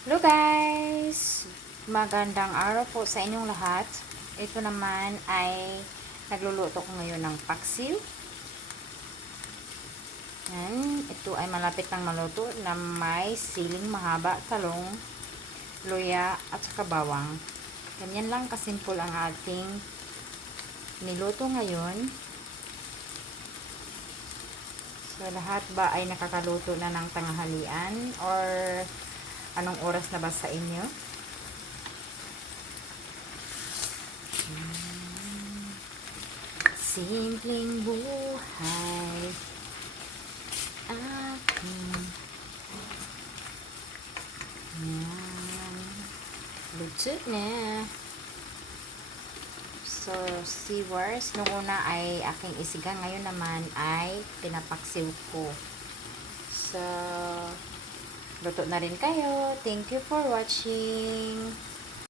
Hello guys! Magandang araw po sa inyong lahat. Ito naman ay nagluluto ko ngayon ng paksiw. Yan. Ito ay malapit ng maluto na may siling mahaba, talong, luya at saka bawang. Ganyan lang kasimple ang ating niluto ngayon. So, lahat ba ay nakakaluto na ng tanghalian or anong oras na ba sa inyo? Simpleng buhay. Aking yan. Na. So seawars nung una ay aking isigang ngayon naman ay pinapaksiw ko. So luto na rin kayo. Thank you for watching